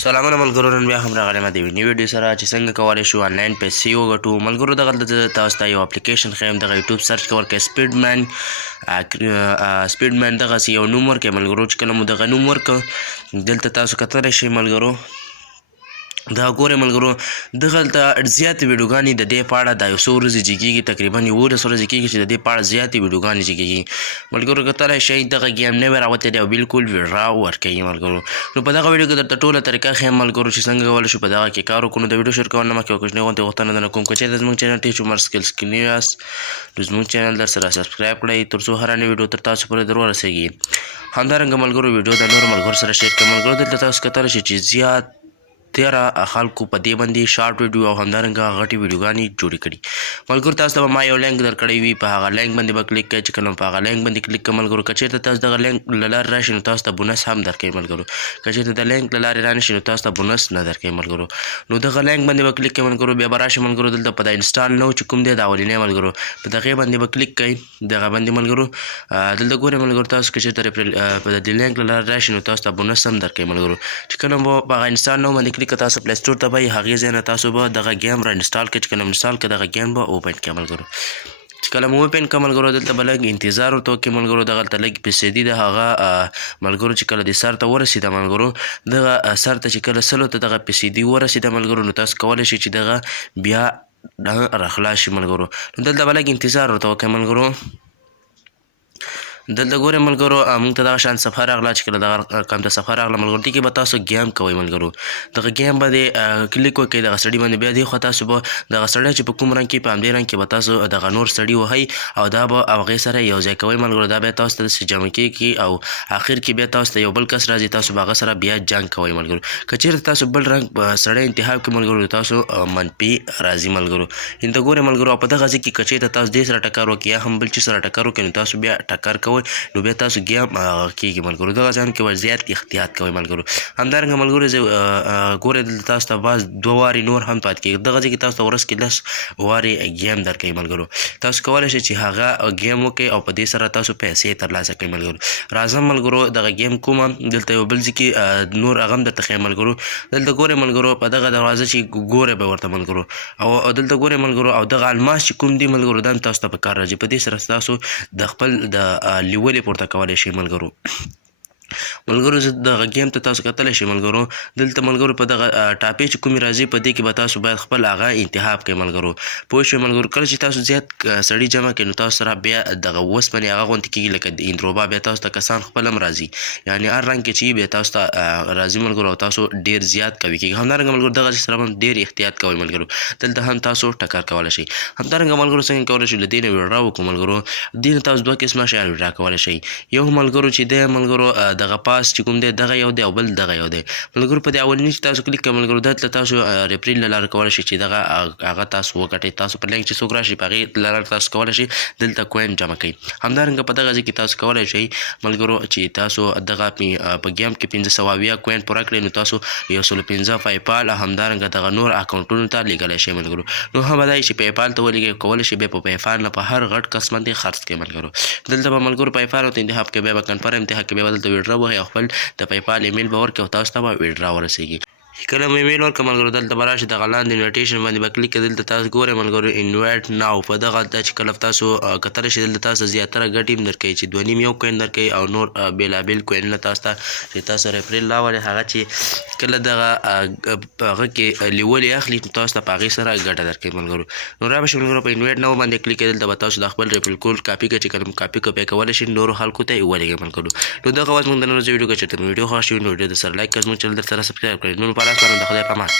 سلامونه ملګرو، نن بیا هم راغلی ما د یوې نوې ویډیو سره چې څنګه کولی شو آنلاین پیسې وګټو. ملګرو دغلته زه تاسو ته یو اپلیکیشن ښیم، دغه یوټیوب سرچ کې ورکړئ سپیډ مین دغسې یو نوم ورکړئ ملګرو. چې کله مو دغه نوم ورکړ دلته تاسو کتلی شئ ملګرو. دا ګورئ ملګرو، دغلته زیاتې ویډیوګانې د دې په اړه دا یو څو ورځې جګېږي، تقریبا 11 ورځې کېږي چې د دې په اړه زیاتې ویډیوګانې جګېږي ملګرو. کتلی شئ دغه ګیم نوی راوتی دی او بالکل ویډرا ورکوي ملګرو. نو په دغه ویډیو کې درته ټوله طریقه ښیم ملګرو چې څنګه کولی شو په دغه کې کار وکړو. نو د ویډیو شروع کولو نه مخکې یوه کوچنۍ غوندې غوښتنه درنه کوم که چېرته زموږ چینل ټیچ عمر سکلز کې نوي یاست نو زموږ چینل درسره سبسکرایب کړئ تر څو هره نوې ویډیو تر تاسو پورې در ورسېږي. همدارنګه ملګرو ویډیو د نورو ملګرو سره شیر کړئ ملګرو. دلته تاسو کتلی شئ چې زیات تیره خلکو په دې باندې شارټ ویډیو او همدارنګه غټې ویډیوګانې جوړې کړي ملګرو. تاسو ته به ما یو لینک درکړی وي، په هغه لینک باندې به کلیک کړئ. چې کله په هغه لینک باندې کلیک کړئ ملګرو، که چېرته تاسو دغه لینک له لارې راشئ نو تاسو ته بونس هم درکوي ملګرو. که چېرته د لینک له لارې رانشئ نو تاسو ته بونس نه درکوي ملګرو. نو دغه لینک باندې به کلیک کړئ ملګرو. بیا به راشئ ملګرو دلته په د انسټال نو چې کوم دی د اولنی ملګرو، په دغې باندې به کلیک کړئ. دغه باندې ملګرو دلته ګورئ ملګرو، تاسو که چېرته په د لینک له لارې راشئ نو تاسو ته بونس هم درکوي ملګرو. چې کله مو په هغه انسټال نو باندې کلیک کړئ، تاسو پلی سټور ته به یې، هغې ځای نه تاسو به دغه ګیم را انسټال کړئ. چې کله انسټال کړئ دغه ګیم به اوپن کړئ ملګرو. چې کله مو اوپن کړه ملګرو دلته به لږ انتظار ورته وکړئ ملګرو. دغلته لږ پیسېدي د هغه ملګرو چې کله دې سر ته ورسېده ملګرو، دغه سر ته چې کله سلو ته دغه پیسېدي ورسېده ملګرو، نو تاسو کولی شئ چې دغه بیا راخلاص شي ملګرو. نو دلته به لږ انتظار ورته وکړئ ملګرو. دلته ګورئ ملګرو موږ ته دغه شان صفحه راغله. چې کله دغه کوم ته صفحه راغله ملګرو، دې کې به تاسو ګیم کوئ ملګرو. دغه ګیم باندې کلیک وکړئ دغه سړي باندې. بیا دې خوا تاسو به دغه سړی چې په کوم رنګ کې په همدې رنګ کې به تاسو دغه نور سړي وهئ او دا به هغې سره یو ځای کوئ ملګرو. دا بیا تاسو ته داسې جمع کېږي او آخر کې بیا تاسو ته یو بل کس راځي، تاسو به هغه سره بیا جنګ کوئ ملګرو. که چېرته تاسو بل رنګ سړی انتخاب کړئ ملګرو، تاسو منفي راځي ملګرو. نو ګورئ ملګرو، په دغه ځای کې که چېرته تاسو دې سره ټکر وکړئ یا هم بل چي سره ټکر وکړئ نو تاسو بیا ټکر کوئ، نو بیا تاسو ګیم کېږي ملګرو. دغه ځایونو کې به زیات احتیاط کوئ ملګرو. همدارنګه ملګرو ګورئ دلته تاسو ته بعض 2 وارې نور هم پاتې کېږي. دغه ځای کې تاسو ته ورځ کې 10 وارې ګیم درکوي ملګرو. تاسو کولی شئ چې هغه ګیم وکړئ او په دې سره تاسو پیسې ترلاسه کړئ ملګرو. راځم ملګرو دغه ګیم کومه دلته یو بل ځای کې نور هغه هم درته ښیم ملګرو. دلته ګورئ ملګرو، په دغه دروازه چې ګورئ به ورته ملګرو، او دلته ګورئ ملګرو، او دغه الماس چې کوم دی ملګرو دا هم تاسو ته په کار راځي. په دې سره تاسو د خپل د لیولې پورته کولی شئ ملګرو. زه دغه ګیم ته تاسو کتلی شئ ملګرو. دلته ملګرو په دغه ټاپې چې کومې راځي په دې کې به تاسو باید خپل هغه انتخاب کړئ ملګرو. پوه شوئ ملګرو. کله چې تاسو زیات سړي جمع کړئ نو تاسو سره بیا دغه اوسپنې هغه غوندې کېږي لکه د اندروبا. بیا تاسو ته کسان خپل هم راځي، یعنې هر رنګ کې چې بیا تاسو ته راځي ملګرو او تاسو ډېر زیات قوي کېږي. همدارنګه ملګرو دغه سره هم ډېر احتیاط کوئ ملګرو. دلته هم تاسو ټکر کولی شئ. همدارنګه ملګرو څنګه کولی شئ له دې نه ویډرا وکړو ملګرو. دې نه تاسو 2 قسمه شیان ویډرا کولی شئ. یو ملګرو چې دی ملګرو دغه پاس چې کوم دی دغه یو دی او بل دغه یو دی ملګرو. په دې اولني چې تاسو کلیک کړئ ملګرو، دلته تاسو ریفرل له لارې کولی شئ چې دغه هغه تاسو وګټئ. تاسو په لینک چې څوک راشي په هغې له لارې تاسو کولی شئ دلته کوین جمع کړئ. همدارنګه په دغه ځای کې تاسو کولی شئ ملګرو چې تاسو دغه په ګیم کې 520 کوین پوره کړئ نو تاسو 115 پیپال او همدارنګه دغه نور اکاونټونو ته لیږلی شئ ملګرو. نو هم دا چې پیپال ته ولېږئ، کولی شئ بیا په پیپال نه په هر غټ کس باندې خرڅ کړئ ملګرو. دلته به ملګرو پیپال ورته انتخاب کړئ، بیا به کنفرم انتخاب کړئ، بیا به دلته ویډرا ووهئ او خپل د پیپال ایمیل به ورکړئ او تاسو ته به ویډرا ورسېږي. کله مو ایمیل ورکړه ملګرو، دلته به راشئ دغه لاندې انویټیشن باندې به کلیک کړئ. دلته تاسو ګورئ ملګرو انوایټ ناو، په دغه چې کله تاسو کتلی شئ دلته تاسو زیاتره ګټې هم درکوي چې 2.5 یو کوین درکوي او نور بېلابېل کوینونه تاسو ته چې تاسو ریفرل راولئ هغه چې کله دغه هغه کې لیولې اخلي نو تاسو ته په هغې سره ګټه درکوي ملګرو. نو را به شئ ملګرو په انوایټ ناو باندې کلیک کړئ. دلته به تاسو د خپل ریفرل کوډ کاپي کړئ. چې کله مو کاپي کړئ بیا کولی شئ نورو خلکو ته یې ولېږئ ملګرو. نو دغه وخت موږ د نن ورځې ویډیو که چېرته مو ویډیو خوښ شوي نو ویډیو درسره لایک کړئ، زموږ چینل درسره سبسکرایب کړئ. نور په لاس باندې د خدای په امان.